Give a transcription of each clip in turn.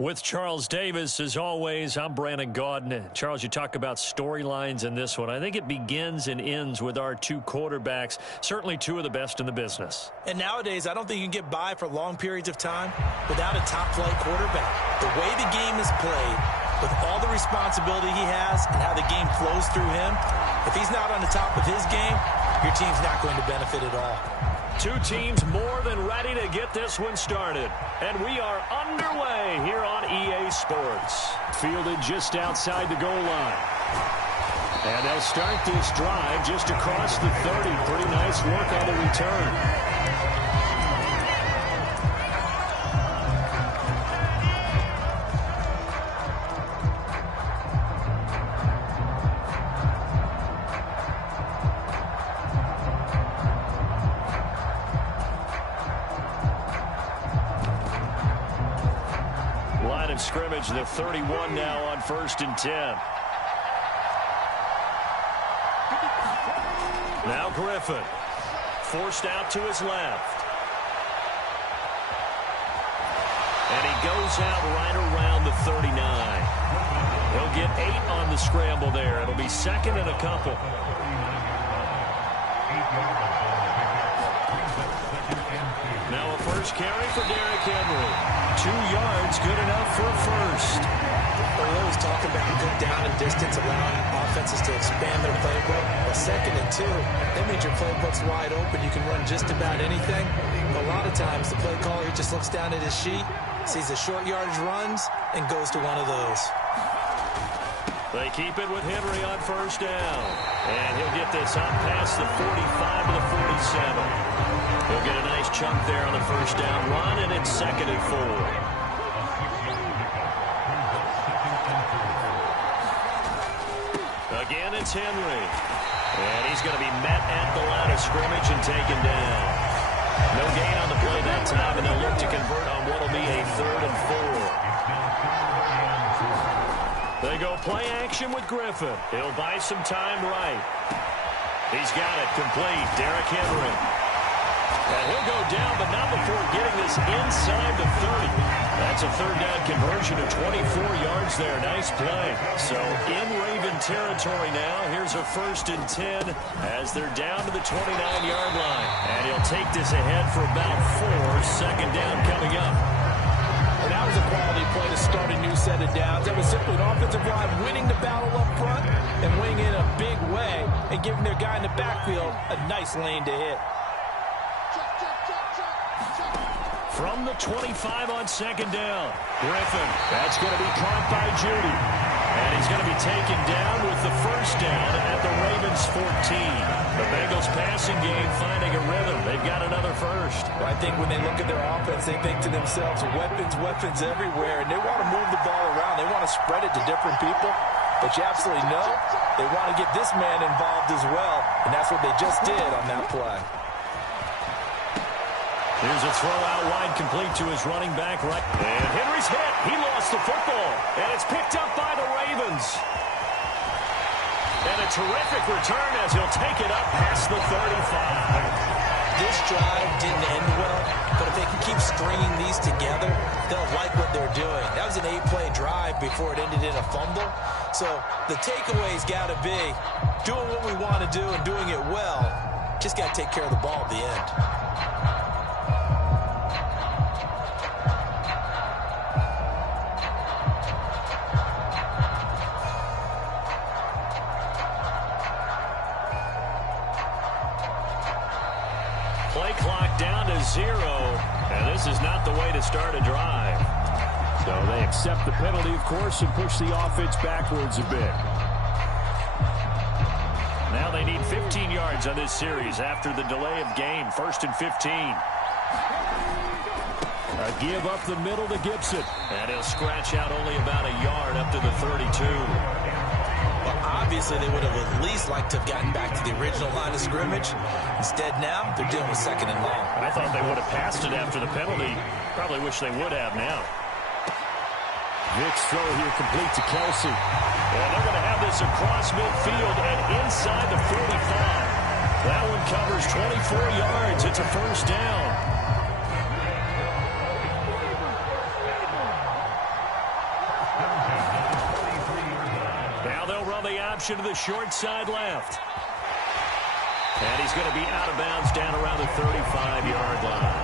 With Charles Davis, as always, I'm Brandon Gaudin. Charles, you talk about storylines in this one. I think it begins and ends with our two quarterbacks, certainly two of the best in the business. And nowadays, I don't think you can get by for long periods of time without a top-flight quarterback. The way the game is played, with all the responsibility he has and how the game flows through him, if he's not on the top of his game, your team's not going to benefit at all. Two teams more than ready to get this one started. And we are underway here on EA Sports. Fielded just outside the goal line. And they'll start this drive just across the 30. Pretty nice work on the return. Scrimmage, the 31 now on 1st and 10. Now Griffin forced out to his left. And he goes out right around the 39. He'll get 8 on the scramble there. It'll be second and a couple. Now a first carry for Derrick Henry. 2 yards, good enough for a first. We always talk about good down and distance, allowing offenses to expand their playbook. But 2nd and 2, that means your playbook's wide open. You can run just about anything. But a lot of times, the play caller just looks down at his sheet, sees the short yardage runs, and goes to one of those. They keep it with Henry on 1st down. And he'll get this up past the 45 to the 47. He'll get a nice chunk there on the 1st down run, and it's 2nd and 4. Again, it's Henry. And he's going to be met at the line of scrimmage and taken down. No gain on the play that time, and they'll look to convert on what will be a 3rd and 4. They go play action with Griffin. He'll buy some time right. He's got it complete. Derrick Henry. And he'll go down, but not before getting this inside the 30. That's a 3rd down conversion of 24 yards there. Nice play. So in Raven territory now. Here's a 1st and 10 as they're down to the 29-yard line. And he'll take this ahead for about 4. 2nd down coming up. And that was a quality play to start a new set of downs. That was simply an offensive line winning the battle up front and winning in a big way and giving their guy in the backfield a nice lane to hit. From the 25 on 2nd down. Griffin. That's going to be caught by Judy. And he's going to be taken down with the 1st down at the Ravens 14. The Bengals passing game finding a rhythm. They've got another first. Well, I think when they look at their offense, they think to themselves, weapons everywhere. And they want to move the ball around. They want to spread it to different people. But you absolutely know they want to get this man involved as well. And that's what they just did on that play. Here's a throw out wide, complete to his running back right. And Henry's hit. He lost the football. And it's picked up by the Ravens. And a terrific return as he'll take it up past the 35. This drive didn't end well, but if they can keep stringing these together, they'll like what they're doing. That was an 8-play drive before it ended in a fumble. So the takeaway's got to be doing what we want to do and doing it well. Just got to take care of the ball at the end. Play clock down to 0, and this is not the way to start a drive. So they accept the penalty, of course, and push the offense backwards a bit. Now they need 15 yards on this series after the delay of game. 1st and 15. A give up the middle to Gibson. And he'll scratch out only about a yard up to the 32. Well, obviously, they would have at least liked to have gotten back to the original line of scrimmage. Instead, now, they're dealing with 2nd and long. I thought they would have passed it after the penalty. Probably wish they would have now. Vick's throw here complete to Kelsey. And they're going to have this across midfield and inside the 45. That one covers 24 yards. It's a 1st down. option to the short side left. And he's going to be out of bounds down around the 35-yard line.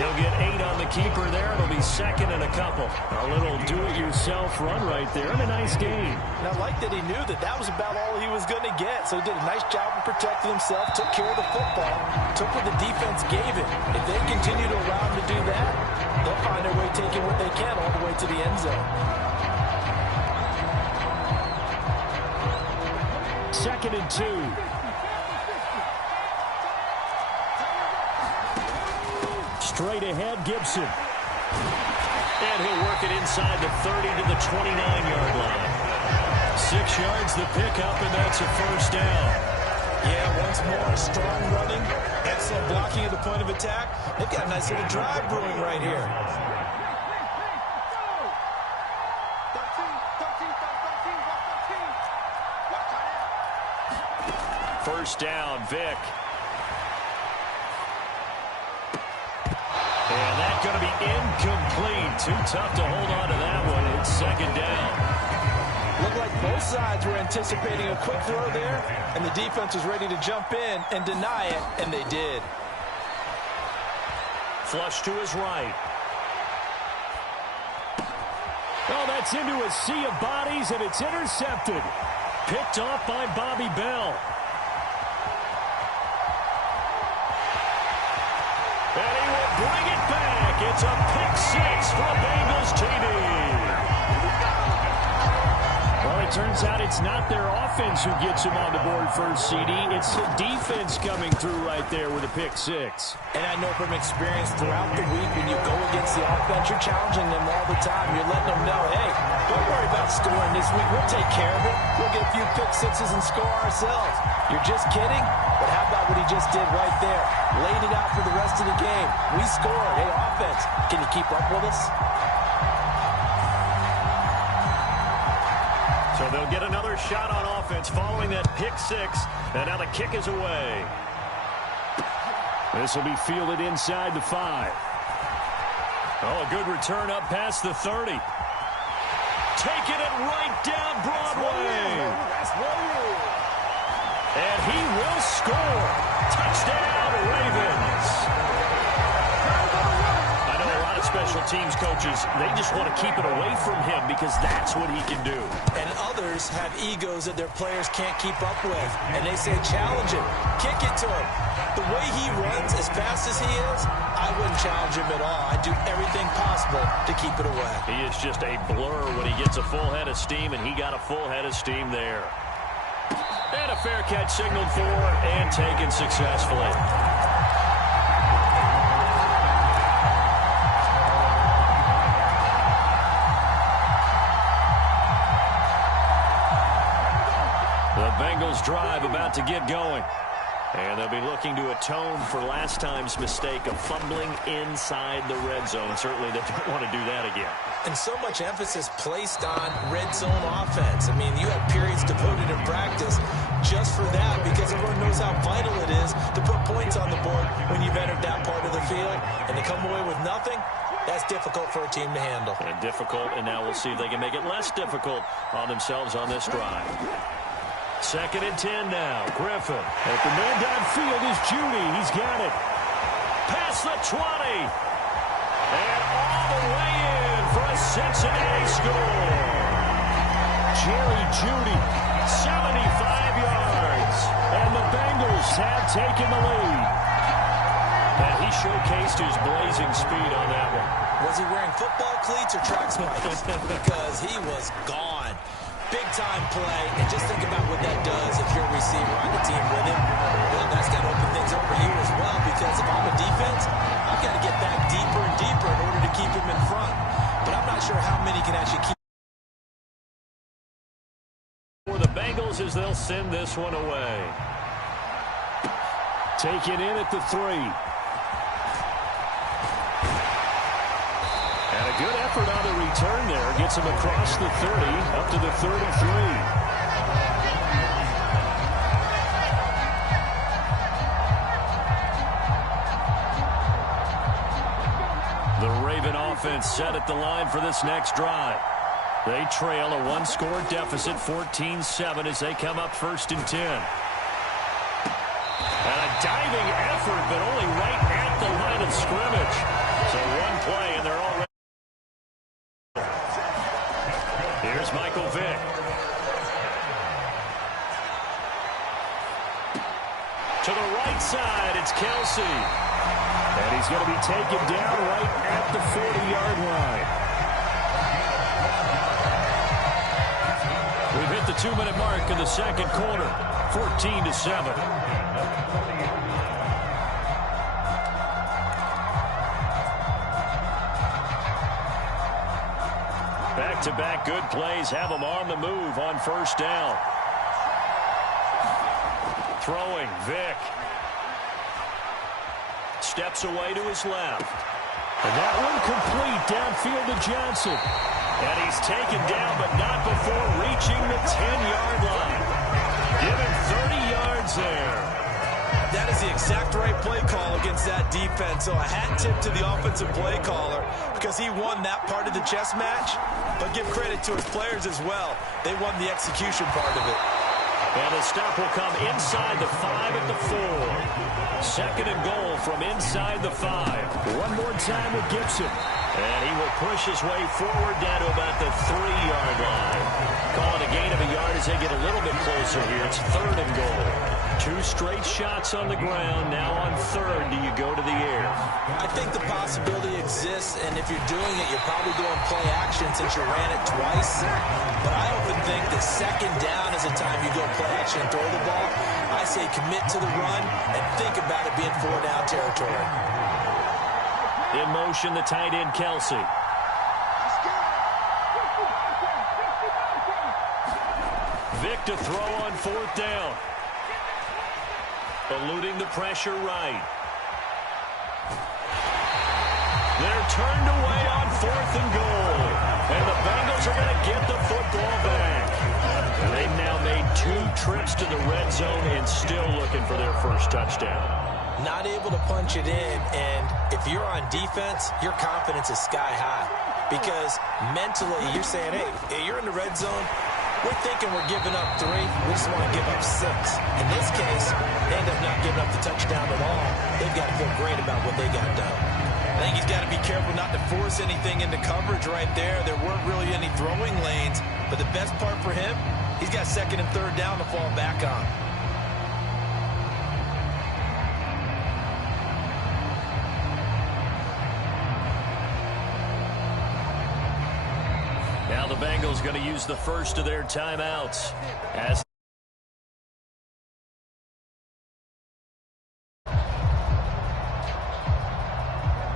He'll get 8 on the keeper there. It'll be second and a couple. A little do-it-yourself run right there and a nice gain. And I like that he knew that that was about all he was going to get. So he did a nice job of protecting himself, took care of the football, took what the defense gave him. If they continue to allow him to do that, they'll find their way taking what they can all the way to the end zone. Second and 2. Straight ahead, Gibson. And he'll work it inside the 30 to the 29-yard line. 6 yards the pickup, and that's a first down. Yeah, once more, strong running, excellent blocking at the point of attack. They've got a nice little drive brewing right here. First down, Vic. And that's going to be incomplete. Too tough to hold on to that one. It's second down. Looked like both sides were anticipating a quick throw there, and the defense was ready to jump in and deny it, and they did. Flush to his right. Oh, that's into a sea of bodies, and it's intercepted. Picked off by Bobby Bell. And he will bring it back. It's a pick-6 for a Bengals TD. Well, it turns out it's not their offense who gets him on the board first, CD. It's the defense coming through right there with a pick-6. And I know from experience throughout the week, when you go against the offense, you're challenging them all the time. You're letting them know, hey, don't worry about scoring this week. We'll take care of it. We'll get a few pick-6s and score ourselves. You're just kidding? But how about what he just did right there? Laid it out for the rest of the game. We scored. Hey, offense, can you keep up with us? So they'll get another shot on offense following that pick-6. And now the kick is away. This will be fielded inside the 5. Oh, a good return up past the 30. Taking it right down Broadway. And he will score. Touchdown, Ravens. I know a lot of special teams coaches, they just want to keep it away from him because that's what he can do. And others have egos that their players can't keep up with. And they say, challenge him. Kick it to him. The way he runs as fast as he is, I wouldn't challenge him at all. I'd do everything possible to keep it away. He is just a blur when he gets a full head of steam, and he got a full head of steam there. And a fair catch signaled for and taken successfully. The Bengals drive about to get going. And they'll be looking to atone for last time's mistake of fumbling inside the red zone. Certainly they don't want to do that again. And so much emphasis placed on red zone offense. I mean, you have periods devoted in practice just for that because everyone knows how vital it is to put points on the board when you've entered that part of the field. And to come away with nothing, that's difficult for a team to handle. And difficult, and now we'll see if they can make it less difficult on themselves on this drive. Second and 10 now. Griffin. At the man downfield is Judy. He's got it. Past the 20. And all the way in for a Cincinnati score. Jerry Judy, 75 yards. And the Bengals have taken the lead. And he showcased his blazing speed on that one. Was he wearing football cleats or track spikes? Because he was gone. Big-time play, and just think about what that does if you're a receiver on the team with him. Well, that's got to open things up for you as well, because if I'm a defense, I've got to get back deeper and deeper in order to keep him in front. But I'm not sure how many can actually keep. For the Bengals as they'll send this one away. Taken in at the 3. And a good effort on the return there. Gets him across the 30, up to the 33. The Raven offense set at the line for this next drive. They trail a one-score deficit, 14-7, as they come up 1st and 10. And a diving effort, but only right at the line of scrimmage. So one play, and they're already. Here's Michael Vick. To the right side, it's Kelsey. And he's going to be taken down right at the 40-yard line. We've hit the 2-minute mark in the second quarter, 14-7. Back-to-back good plays have them on the move on 1st down. Throwing, Vick. Steps away to his left. And that one complete downfield to Johnson. And he's taken down, but not before reaching the 10-yard line. Give him 30 yards there. That is the exact right play call against that defense. So a hat tip to the offensive play caller because he won that part of the chess match. But give credit to his players as well. They won the execution part of it. And the stop will come inside the 5 at the 4. 2nd and goal from inside the 5. One more time with Gibson. And he will push his way forward down to about the 3-yard line. Call it a gain of a yard as they get a little bit closer here. It's 3rd and goal. 2 straight shots on the ground. Now on 3rd, do you go to the air? I think the possibility exists, and if you're doing it, you're probably doing play action since you ran it twice. But I often think that 2nd down is the time you go play action and throw the ball. I say commit to the run and think about it being 4-down territory. In motion, the tight end, Kelsey. Vick to throw on 4th down. Eluding the pressure right. They're turned away on 4th and goal. And the Bengals are going to get the football back. And they've now made 2 trips to the red zone and still looking for their first touchdown. Not able to punch it in, and if you're on defense, your confidence is sky high. Because mentally, you're saying, hey, you're in the red zone. We're thinking we're giving up 3. We just want to give up 6. In this case, they end up not giving up the touchdown at all. They've got to feel great about what they got done. I think he's got to be careful not to force anything into coverage right there. There weren't really any throwing lanes. But the best part for him, he's got 2nd and 3rd down to fall back on. Now the Bengals going to use the first of their timeouts.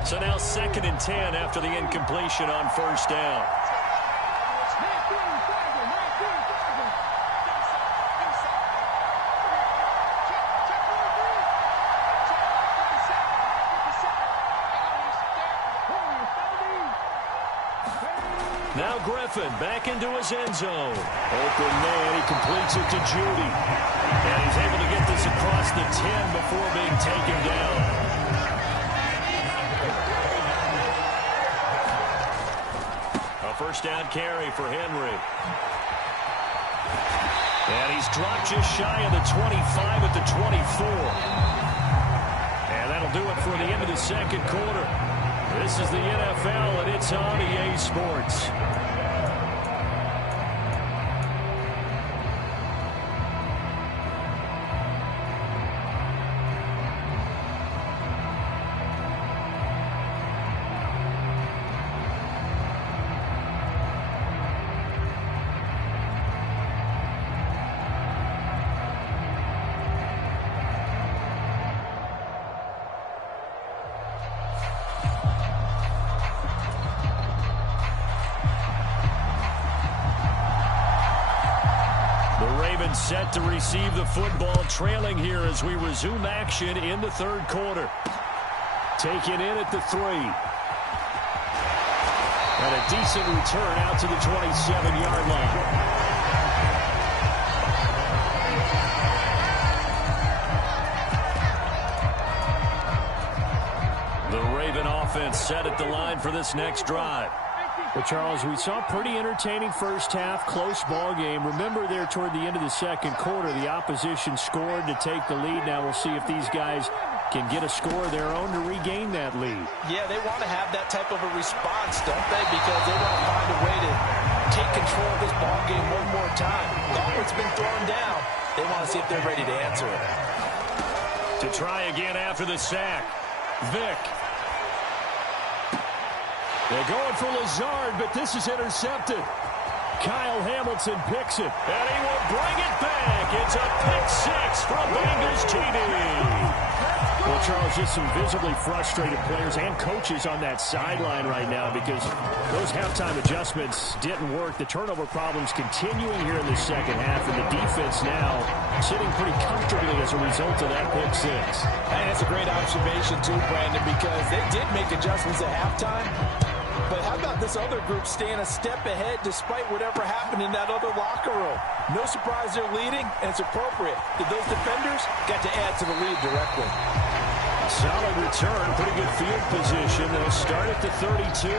So now 2nd and 10 after the incompletion on 1st down. Now Griffin back into his end zone. Open man, he completes it to Judy. And he's able to get this across the 10 before being taken down. A 1st down carry for Henry. And he's dropped just shy of the 25 at the 24. And that'll do it for the end of the second quarter. This is the NFL, and it's on EA Sports. Set to receive the football, trailing here as we resume action in the 3rd quarter. Taken in at the 3. And a decent return out to the 27-yard line. The Raven offense set at the line for this next drive. Well, Charles, we saw a pretty entertaining first half, close ball game. Remember there toward the end of the second quarter, the opposition scored to take the lead. Now we'll see if these guys can get a score of their own to regain that lead. Yeah, they want to have that type of a response, don't they? Because they want to find a way to take control of this ball game one more time. Gauntlet's been thrown down. They want to see if they're ready to answer it. To try again after the sack, Vick. They're going for Lazard, but this is intercepted. Kyle Hamilton picks it, and he will bring it back. It's a pick six from Bengals TD. Well, Charles, just some visibly frustrated players and coaches on that sideline right now because those halftime adjustments didn't work. The turnover problems continuing here in the second half, and the defense now sitting pretty comfortably as a result of that pick six. And that's a great observation, too, Brandon, because they did make adjustments at halftime. But how about this other group staying a step ahead despite whatever happened in that other locker room? No surprise they're leading, and it's appropriate. Those defenders got to add to the lead directly. Solid return, pretty good field position. They'll start at the 32.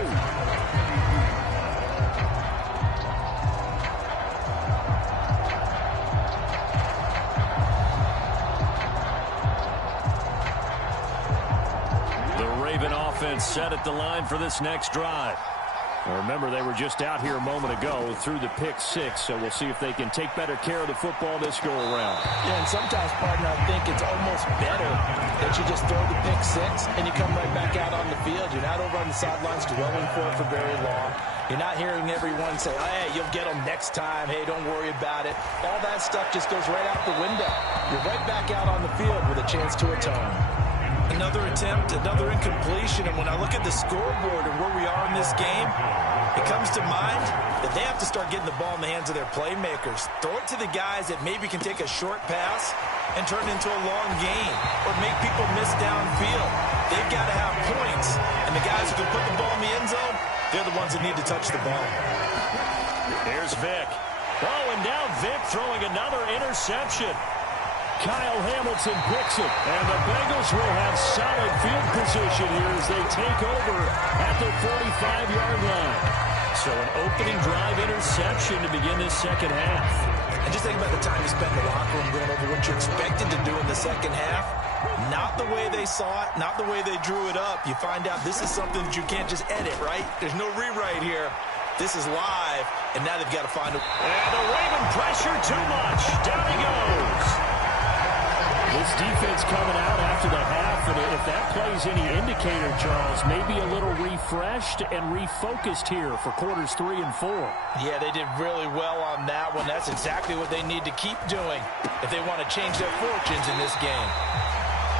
Offense set at the line for this next drive. Remember, they were just out here a moment ago through the pick six, so we'll see if they can take better care of the football this go-around. Yeah, and sometimes, partner, I think it's almost better that you just throw the pick six and you come right back out on the field. You're not over on the sidelines dwelling for it for very long. You're not hearing everyone say, hey, you'll get them next time. Hey, don't worry about it. All that stuff just goes right out the window. You're right back out on the field with a chance to atone. Another attempt, another incompletion, and when I look at the scoreboard and where we are in this game, it comes to mind that they have to start getting the ball in the hands of their playmakers. Throw it to the guys that maybe can take a short pass and turn it into a long gain or make people miss downfield. They've got to have points, and the guys who can put the ball in the end zone, they're the ones that need to touch the ball. Here's Vick. Oh, and now Vick throwing another interception. Kyle Hamilton picks it, and the Bengals will have solid field position here as they take over at their 45-yard line. So an opening drive interception to begin this second half. And just think about the time you spent in the locker room going over what you expected to do in the second half. Not the way they saw it, not the way they drew it up. You find out this is something that you can't just edit, right? There's no rewrite here. This is live, and now they've got to find a... And the Raven pressure too much. Down he goes. This defense coming out after the half, and if that plays any indicator, Charles, maybe a little refreshed and refocused here for quarters 3 and 4. Yeah, they did really well on that one. That's exactly what they need to keep doing if they want to change their fortunes in this game.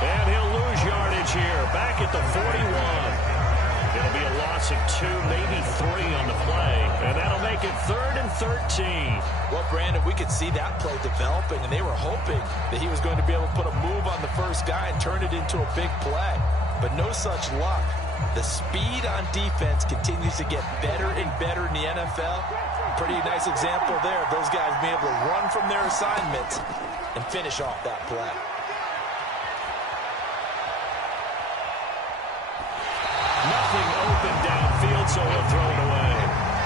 And he'll lose yardage here, back at the 41. It'll be a loss of 2, maybe 3 on the play, and that'll make it 3rd and 13. Well, Brandon, we could see that play developing, and they were hoping that he was going to be able to put a move on the first guy and turn it into a big play. But no such luck. The speed on defense continues to get better and better in the NFL. Pretty nice example there of those guys being able to run from their assignments and finish off that play. Nothing open downfield, so he'll throw it away.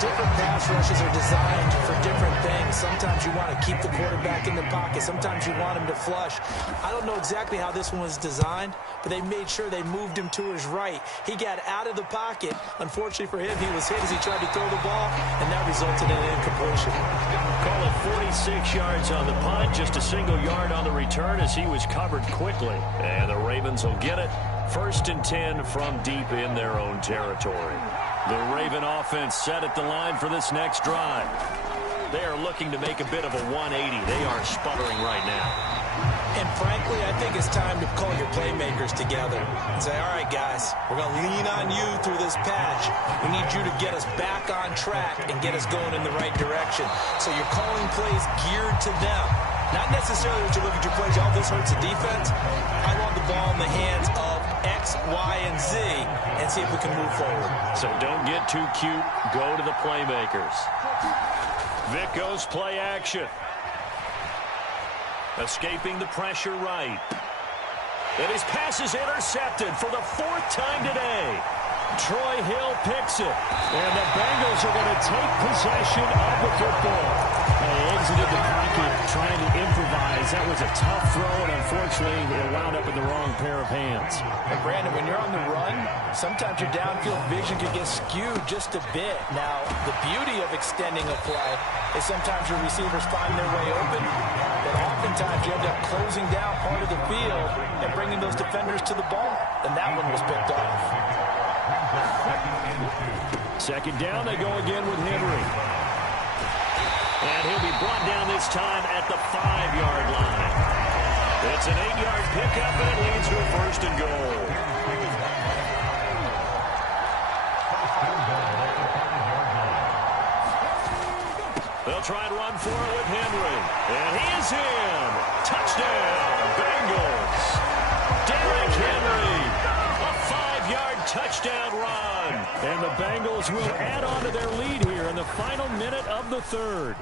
Different pass rushes are designed for different things. Sometimes you want to keep the quarterback in the pocket. Sometimes you want him to flush. I don't know exactly how this one was designed, but they made sure they moved him to his right. He got out of the pocket. Unfortunately for him, he was hit as he tried to throw the ball, and that resulted in an incompletion. Call it 46 yards on the punt, just a single yard on the return as he was covered quickly. And the Ravens will get it. 1st and 10 from deep in their own territory. The Raven offense set at the line for this next drive. They are looking to make a bit of a 180. They are sputtering right now. And frankly, I think it's time to call your playmakers together and say, all right, guys, we're going to lean on you through this patch. We need you to get us back on track and get us going in the right direction. So you're calling plays geared to them. Not necessarily what you look at your plays, oh, this hurts the defense. I want the ball in the hands of X, Y, and Z and see if we can move forward. So don't get too cute. Go to the playmakers. Vick goes play action. Escaping the pressure right. And his pass is intercepted for the 4th time today. Troy Hill picks it. And the Bengals are going to take possession of the football. They exited the pocket trying to improvise. That was a tough throw, and unfortunately, it wound up in the wrong pair of hands. And Brandon, when you're on the run, sometimes your downfield vision can get skewed just a bit. Now, the beauty of extending a play is sometimes your receivers find their way open, but oftentimes you end up closing down part of the field and bringing those defenders to the ball. And that one was picked off. Second down, they go again with Henry. And he'll be brought down this time at the 5-yard line. It's an 8-yard pickup, and it leads to a first and goal. They'll try and run for it with Henry. And he is in. Touchdown, Bengals. Derrick Henry. A 5-yard touchdown run. And the Bengals will add on to their lead here in the final minute of the third.